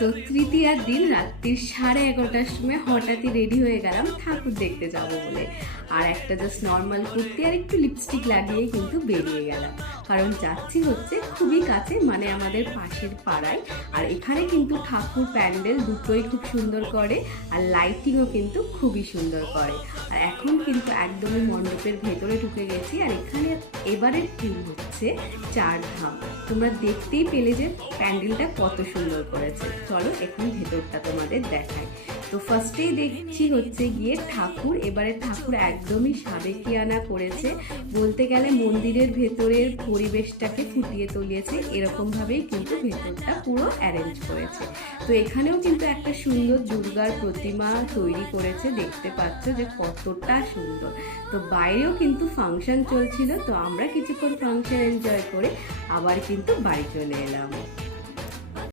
তো তৃতীয়ার দিন রাত্রির 11:30টার সময় হঠাৎই রেডি হয়ে গেলাম ঠাকুর দেখতে যাব বলে। আর একটা জাস্ট নর্মাল কুর্তি আর একটু লিপস্টিক লাগিয়ে কিন্তু বেরিয়ে গেলাম, কারণ যাচ্ছি হচ্ছে খুবই কাছে, মানে আমাদের পাশের পাড়ায়। আর এখানে কিন্তু ঠাকুর প্যান্ডেল দুটোই খুব সুন্দর করে, আর লাইটিংও কিন্তু খুবই সুন্দর করে। আর এখন কিন্তু একদমই মণ্ডপের ভেতরে ঢুকে গেছি। আর এখানে এবারের থিম হচ্ছে 4 ধাম। তোমরা দেখতেই পেলে যে প্যান্ডেলটা কত সুন্দর করেছে। চলো এখন ভেতরটা তোমাদের দেখাই। তো ফার্স্টেই দেখছি হচ্ছে গিয়ে ঠাকুর। এবারে ঠাকুর একদমই সাবেকিয়ানা করেছে, বলতে গেলে মন্দিরের ভেতরের পরিবেশটাকে ফুটিয়ে তুলিয়েছে। এরকমভাবেই কিন্তু ভেতরটা পুরো অ্যারেঞ্জ করেছে। তো এখানেও কিন্তু একটা সুন্দর দুর্গার প্রতিমা তৈরি করেছে, দেখতে পাচ্ছ যে কতটা সুন্দর। তো বাইরেও কিন্তু ফাংশন চলছিল, তো আমরা কিছুক্ষণ ফাংশন এনজয় করে আবার কিন্তু বাড়ি চলে এলাম।